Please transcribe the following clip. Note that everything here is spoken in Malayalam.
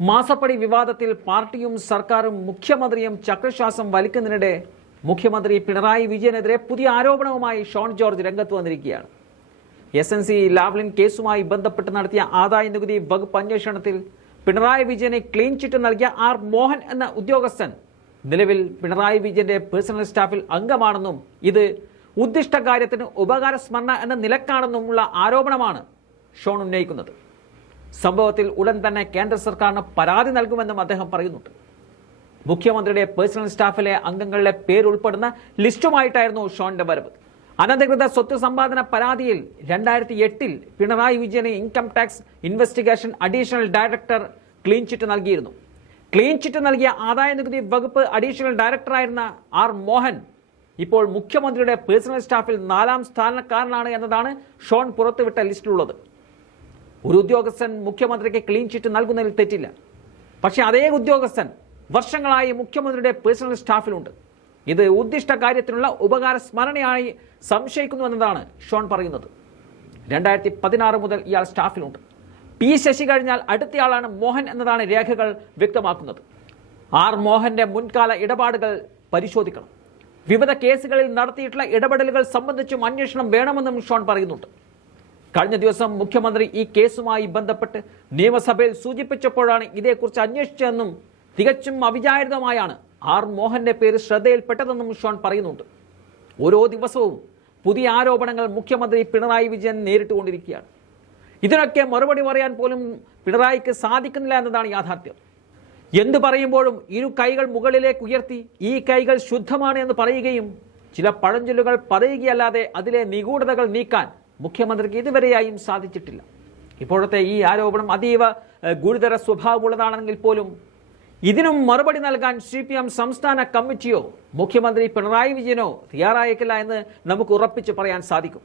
മാസപ്പടി വിവാദത്തിൽ പാർട്ടിയും സർക്കാരും മുഖ്യമന്ത്രിയും ചക്രശ്വാസം വലിക്കുന്നതിനിടെ മുഖ്യമന്ത്രി പിണറായി വിജയനെതിരെ പുതിയ ആരോപണവുമായി ഷോൺ ജോർജ് രംഗത്ത് വന്നിരിക്കുകയാണ്. എസ് എൻ സി ലാവ്ലിൻ കേസുമായി ബന്ധപ്പെട്ട് നടത്തിയ ആദായ നികുതി വകുപ്പ് അന്വേഷണത്തിൽ പിണറായി വിജയനെ ക്ലീൻ ചിറ്റ് നൽകിയ ആർ മോഹൻ എന്ന ഉദ്യോഗസ്ഥൻ നിലവിൽ പിണറായി വിജയന്റെ പേഴ്സണൽ സ്റ്റാഫിൽ അംഗമാണെന്നും ഇത് ഉദ്ദിഷ്ട കാര്യത്തിന് ഉപകാരസ്മരണ എന്ന നിലക്കാണെന്നുമുള്ള ആരോപണമാണ് ഷോൺ ഉന്നയിക്കുന്നത്. സംഭവത്തിൽ ഉടൻ തന്നെ കേന്ദ്ര സർക്കാരിന് പരാതി നൽകുമെന്നും അദ്ദേഹം പറയുന്നുണ്ട്. മുഖ്യമന്ത്രിയുടെ പേഴ്സണൽ സ്റ്റാഫിലെ അംഗങ്ങളുടെ പേരുൾപ്പെടുന്ന ലിസ്റ്റുമായിട്ടായിരുന്നു ഷോണിന്റെ വരവ്. അനധികൃത സ്വത്ത് സമ്പാദന പരാതിയിൽ രണ്ടായിരത്തി എട്ടിൽ പിണറായി വിജയന് income tax investigation additional director clean chit നൽകിയിരുന്നു. ക്ലീൻ ചിറ്റ് നൽകിയ ആദായ നികുതി വകുപ്പ് അഡീഷണൽ ഡയറക്ടറായിരുന്ന ആർ മോഹൻ ഇപ്പോൾ മുഖ്യമന്ത്രിയുടെ പേഴ്സണൽ സ്റ്റാഫിൽ നാലാം സ്ഥാനക്കാരനാണ് എന്നതാണ് ഷോൺ പുറത്തുവിട്ട ലിസ്റ്റിലുള്ളത്. ഒരു ഉദ്യോഗസ്ഥൻ മുഖ്യമന്ത്രിക്ക് ക്ലീൻ ചിറ്റ് നൽകുന്നതിൽ തെറ്റില്ല. പക്ഷേ അതേ ഉദ്യോഗസ്ഥൻ വർഷങ്ങളായി മുഖ്യമന്ത്രിയുടെ പേഴ്സണൽ സ്റ്റാഫിലുണ്ട് ഇത് ഉദ്ദിഷ്ട കാര്യത്തിനുള്ള ഉപകാര സ്മരണയായി സംശയിക്കുന്നു എന്നതാണ് ഷോൺ പറയുന്നത്. രണ്ടായിരത്തി പതിനാറ് മുതൽ ഇയാൾ സ്റ്റാഫിലുണ്ട് പി ശശി കഴിഞ്ഞാൽ അടുത്തയാളാണ് മോഹൻ എന്നതാണ് രേഖകൾ വ്യക്തമാക്കുന്നത്. ആർ മോഹന്റെ മുൻകാല ഇടപാടുകൾ പരിശോധിക്കണം. വിവിധ കേസുകളിൽ നടത്തിയിട്ടുള്ള ഇടപെടലുകൾ സംബന്ധിച്ചും അന്വേഷണം വേണമെന്നും ഷോൺ പറയുന്നുണ്ട്. കഴിഞ്ഞ ദിവസം മുഖ്യമന്ത്രി ഈ കേസുമായി ബന്ധപ്പെട്ട് നിയമസഭയിൽ സൂചിപ്പിച്ചപ്പോഴാണ് ഇതേക്കുറിച്ച് അന്വേഷിച്ചതെന്നും തികച്ചും അവിചാരിതമായാണ് ആർ മോഹന്റെ പേര് ശ്രദ്ധയിൽപ്പെട്ടതെന്നും ഷോൺ പറയുന്നുണ്ട്. ഓരോ ദിവസവും പുതിയ ആരോപണങ്ങൾ മുഖ്യമന്ത്രി പിണറായി വിജയൻ നേരിട്ടുകൊണ്ടിരിക്കുകയാണ്. ഇതിനൊക്കെ മറുപടി പറയാൻ പോലും പിണറായിക്ക് സാധിക്കുന്നില്ല എന്നതാണ് യാഥാർത്ഥ്യം. എന്തു പറയുമ്പോഴും ഇരു കൈകൾ മുകളിലേക്ക് ഉയർത്തി ഈ കൈകൾ ശുദ്ധമാണ് എന്ന് പറയുകയും ചില പഴഞ്ചൊല്ലുകൾ പറയുകയല്ലാതെ അതിലെ നിഗൂഢതകൾ നീക്കാൻ മുഖ്യമന്ത്രിക്ക് ഇതുവരെയായും സാധിച്ചിട്ടില്ല. ഇപ്പോഴത്തെ ഈ ആരോപണം അതീവ ഗുരുതര സ്വഭാവമുള്ളതാണെങ്കിൽ പോലും ഇതിനും മറുപടി നൽകാൻ സി പി എം സംസ്ഥാന കമ്മിറ്റിയോ മുഖ്യമന്ത്രി പിണറായി വിജയനോ തയ്യാറായേക്കില്ല എന്ന് നമുക്ക് ഉറപ്പിച്ച് പറയാൻ സാധിക്കും.